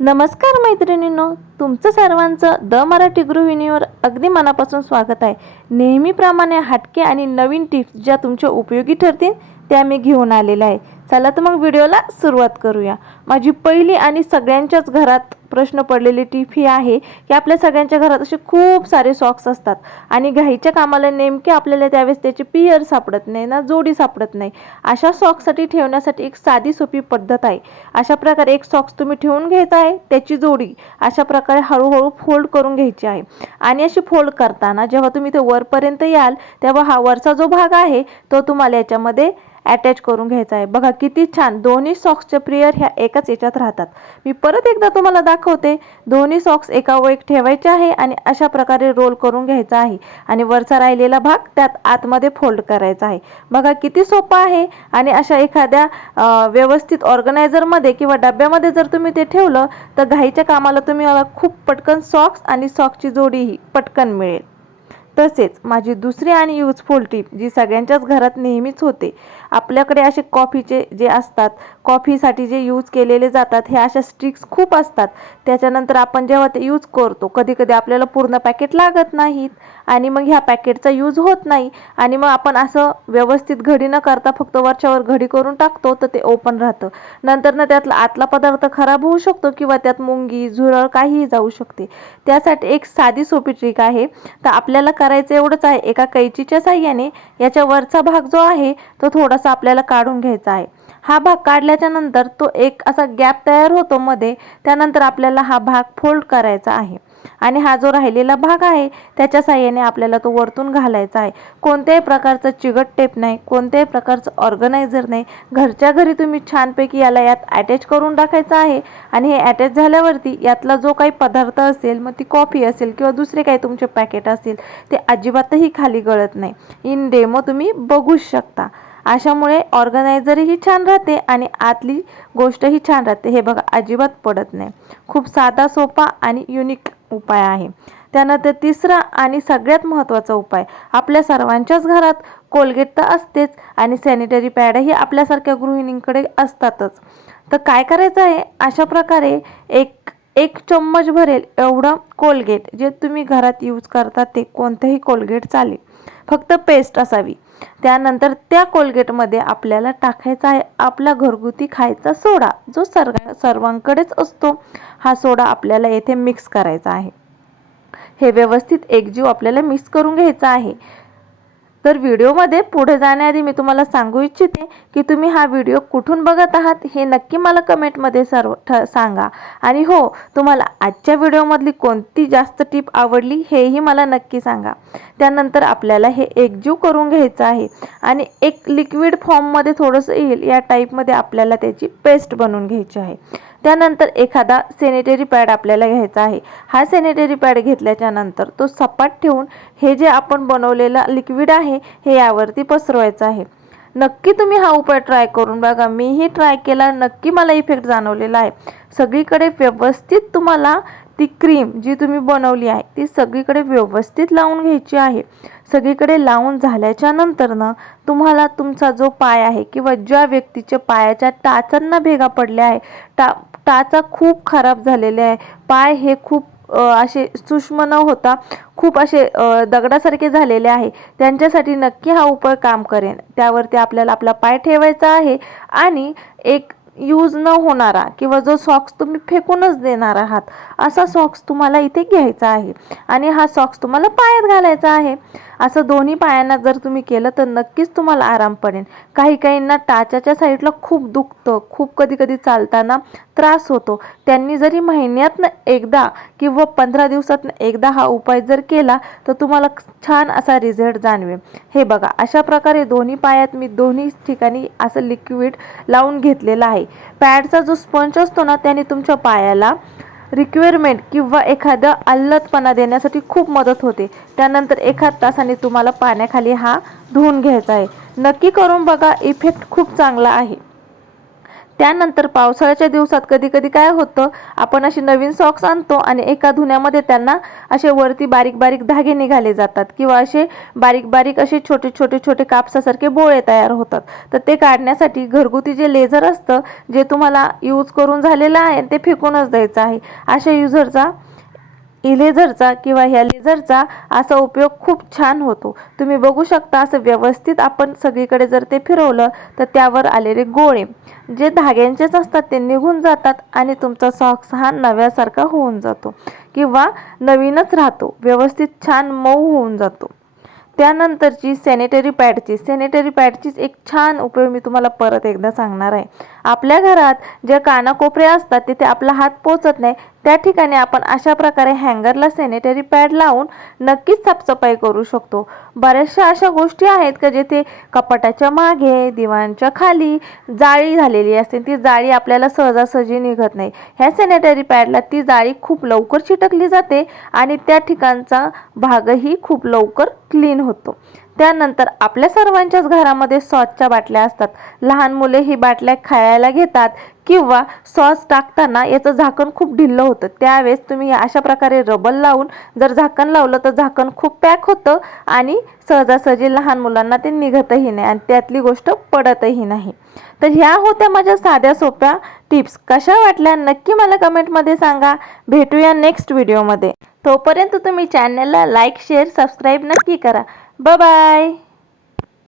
नमस्कार मैत्रिणींनो, तुमचं सर्वांचं द मराठी गृहिणीवर अगदी मनापासून स्वागत आहे। नेहमीप्रमाणे हटके आणि नवीन टिप्स ज्या तुमच्या उपयोगी ठरतील त्या मी घेऊन आलेले आहे। चला तर मग व्हिडिओला सुरुवात करूया। माझी पहिली आणि सगळ्यांच्याच घरात प्रश्न पडलेली टिप ही आहे की आपल्या सगळ्यांच्या घरात असे खूप सारे सॉक्स असतात आणि घाईच्या कामाला नेमके आपल्याला त्यावेळेस त्याची पेअर सापडत नाही ना, जोडी सापडत नाही। अशा सॉक्ससाठी ठेवण्यासाठी एक साधी सोपी पद्धत आहे। अशा प्रकारे एक सॉक्स तुम्ही ठेवून घ्यायचा आहे, त्याची जोडी अशा प्रकारे हळूहळू फोल्ड करून घ्यायची आहे आणि अशी फोल्ड करताना जेव्हा तुम्ही ते वरपर्यंत याल तेव्हा हा वरचा जो भाग आहे तो तुम्हाला याच्यामध्ये अटॅच करून घ्यायचा आहे। बघा किती छान दोन्ही सॉक्सचे पेअर ह्या एकाच याच्यात राहतात। मी परत एकदा तुम्हाला दाखवते। दोन्ही सॉक्स एकावर एक ठेवायचे आहे आणि अशा प्रकारे रोल करून घ्यायचा आहे आणि वरचा राहिलेला भाग त्यात आतमध्ये फोल्ड करायचा आहे। बघा किती सोपं आहे आणि अशा एखाद्या व्यवस्थित ऑर्गनायझरमध्ये किंवा डब्यामध्ये जर तुम्ही ते ठेवलं तर घाईच्या कामाला तुम्ही खूप पटकन सॉक्स आणि सॉक्सची जोडीही पटकन मिळेल। तसेच माझी दुसरी आणि यूजफुल टिप जी सगळ्यांच्याच घरात नेहमीच होते, आपल्याकडे असे कॉफीचे जे असतात, कॉफीसाठी जे यूज केलेले जातात हे अशा स्टिक्स खूप असतात। त्याच्यानंतर आपण जेव्हा ते यूज करतो कधी कधी आपल्याला पूर्ण पॅकेट लागत नाहीत आणि मग ह्या पॅकेटचा यूज होत नाही आणि मग आपण असं व्यवस्थित घडी न करता फक्त वरच्यावर घडी करून टाकतो तर ते ओपन राहतं। नंतर त्यातला आतला पदार्थ खराब होऊ शकतो किंवा त्यात मुंगी झुरळ काहीही जाऊ शकते। त्यासाठी एक साधी सोपी ट्रिक आहे। तर आपल्याला करायचं एवढंच आहे, एका कैचीच्या साहाय्याने याच्या वरचा भाग जो आहे तो थोडासा आपल्याला काढून घ्यायचा आहे। हा भाग काढल्याच्या नंतर तो एक असा गॅप तयार होतो मध्ये, त्यानंतर आपल्याला हा भाग फोल्ड करायचा आहे आणि हा जो राहिलेला भाग आहे त्याच्या साहाय्याने आपल्याला तो वरतून घालायचा आहे। कोणत्याही प्रकारचं चिगट टेप नाही, कोणत्याही प्रकारचं ऑर्गनायझर नाही, घरच्या घरी तुम्ही छानपैकी याला यात अटॅच करून टाकायचं आहे आणि हे अटॅच झाल्यावरती यातला जो काही पदार्थ असेल, मग ती कॉफी असेल किंवा दुसरे काही तुमचे पॅकेट असेल, ते अजिबातही खाली गळत नाही। इन डेमो तुम्ही बघू शकता। अशामुळे ऑर्गनायझरही छान राहते आणि आतली गोष्टही छान राहते। हे बघा अजिबात पडत नाही। खूप साधा सोपा आणि युनिक उपाय आहे। त्यानंतर तिसरा आणि सगळ्यात महत्त्वाचा उपाय, आपल्या सर्वांच्याच घरात कोलगेट तर असतेच आणि सॅनिटरी पॅडही आपल्यासारख्या गृहिणींकडे असतातच। तर काय करायचं आहे, अशा प्रकारे एक चम्मच भरेल एवढं कोलगेट जे तुम्ही घरात यूज करता ते कोणतेही कोलगेट चालेल, फक्त पेस्ट असावी। त्यानंतर त्या कोलगेटमध्ये आपल्याला टाकायचा आहे आपला घरगुती खायचा सोडा, जो सर्वांकडेच असतो। हा सोडा आपल्याला येथे मिक्स करायचा आहे। हे व्यवस्थित एकजीव आपल्याला मिक्स करून घ्यायचा आहे। तर व्हिडिओमध्ये पुढे जाण्याआधी मी तुम्हाला सांगू इच्छिते की तुम्ही हा व्हिडिओ कुठून बघत आहात हे नक्की मला कमेंटमध्ये सांगा आणि हो, तुम्हाला आजच्या व्हिडिओमधली कोणती जास्त टिप आवडली हेही मला नक्की सांगा। त्यानंतर आपल्याला हे एकजीव करून घ्यायचं आहे आणि एक लिक्विड फॉर्ममध्ये थोडंसं येईल या टाईपमध्ये आपल्याला त्याची पेस्ट बनवून घ्यायची आहे। त्यानंतर एखादा सॅनिटरी पॅड आपल्याला घ्यायचा आहे। हा सॅनिटरी पॅड घेतल्याच्या नंतर तो सपाट ठेवून हे जे आपण बनवलेला लिक्विड आहे हे यावरती पसरवायचं आहे। नक्की तुम्ही हा उपाय ट्राय करून बघा। मीही ट्राय केला, नक्की मला इफेक्ट जाणवलेला आहे। सगळीकडे व्यवस्थित तुम्हाला ती क्रीम जी तुम्ही बनवली आहे ती सगळीकडे व्यवस्थित लावून घ्यायची आहे। सगळीकडे लावून झाल्याच्या नंतर तुम्हाला तुमचा जो पाय आहे किंवा ज्या व्यक्तीच्या पायाच्या टाचांना भेगा पडल्या आहे, टाचा खूप खराब झालेले आहे, पाय हे खूप असे सूक्ष्म न होता खूप असे दगडासारखे झालेले आहे, त्यांच्यासाठी नक्की हा उपाय काम करेन। त्यावरती आपल्याला आपला पाय ठेवायचा आहे आणि एक यूज न होणारा किंवा जो सॉक्स तुम्ही फेकूनच देणार आहात असा सॉक्स तुम्हाला इथे घ्यायचा आहे आणि हा सॉक्स तुम्हाला पायात घालायचा आहे। असं दोन्ही पायांना जर तुम्ही केलं तर नक्कीच तुम्हाला आराम पडेल। काहींना टाचाच्या साईडला खूप दुखतं, खूप कधी चालताना त्रास होतो। त्यांनी जरी महिन्यातनं एकदा किंवा 15 दिवसातनं एकदा हा उपाय जर केला तर तुम्हाला छान असा रिझल्ट जाणवेल। हे बघा अशा प्रकारे दोन्ही पायात मी दोन्ही ठिकाणी असं लिक्विड लावून घेतलेलं आहे। पॅडचा जो स्पंज असतो ना त्याने तुमच्या पायाला रिक्वायरमेंट किंवा एखादा आल्लदपणा देण्यासाठी खूप मदत होते। त्यानंतर 1 तासाने तुम्हाला पाण्याखाली हा धुवून घ्यायचा आहे। नक्की करून बघा, इफेक्ट खूप चांगला आहे। त्यानंतर पावसाळ्याच्या दिवसात कधी कधी काय होतं, आपण असे नवीन सॉक्स आणतो आणि एका धुण्यामध्ये त्यांना असे वरती बारीक बारीक धागे निघाले जातात किंवा असे बारीक बारीक असे छोटे छोटे छोटे कापसासारखे बोळे तयार होतात. तर ते काढण्यासाठी घरगुती जे लेझर असतं, जे तुम्हाला यूज करून झालेलं आहे ते फेकूनच द्यायचं आहे. अशा इलेझरचा किंवा ह्या लेझरचा असा उपयोग खूप छान होतो. तुम्ही बघू शकता, असं व्यवस्थित आपण सगळीकडे जर ते फिरवलं तर त्यावर आलेले गोळे जे धाग्यांचेच असतात ते निघून जातात आणि तुमचा सॉक्स हा नव्यासारखा होऊन जातो किंवा नवीनच राहतो, व्यवस्थित छान मऊ होऊन जातो. त्यानंतरची सॅनिटरी पॅडचीच एक छान उपयोग मी तुम्हाला परत एकदा सांगणार आहे. आपल्या घरात जे कानाकोपरे असतात तिथे आपला हात पोचत नाही, त्या ठिकाणी आपण अशा प्रकारे हँगरला सॅनिटरी पॅड लावून नक्कीच साफसफाई करू शकतो. बऱ्याचशा अशा गोष्टी आहेत का जेथे कपाटाच्या मागे, दिवाणच्या खाली जाळी झालेली असते, ती जाळी आपल्याला सहजासहजी निघत नाही. ह्या सॅनिटरी पॅडला ती जाळी खूप लवकर चिटकली जाते आणि त्या ठिकाणचा भागही खूप लवकर क्लीन होतो. त्यानंतर आपल्या सर्वांच्याच घरामध्ये सॉसच्या बाटल्या असतात. लहान मुले ही बाटल्या खायला घेतात किंवा सॉस टाकताना याचं झाकण खूप ढिल्लं होतं, त्यावेळेस तुम्ही अशा प्रकारे रबर लावून जर झाकण लावलं तर झाकण खूप पॅक होतं आणि सहजासहजी लहान मुलांना ते निघतही नाही आणि त्यातली गोष्ट पडतही नाही. तर ह्या होत्या माझ्या साध्या सोप्या टिप्स. कशा वाटल्या नक्की मला कमेंटमध्ये सांगा. भेटूया नेक्स्ट व्हिडिओमध्ये. तोपर्यंत तुम्ही चॅनलला लाईक, शेअर, सबस्क्राईब नक्की करा. Bye bye.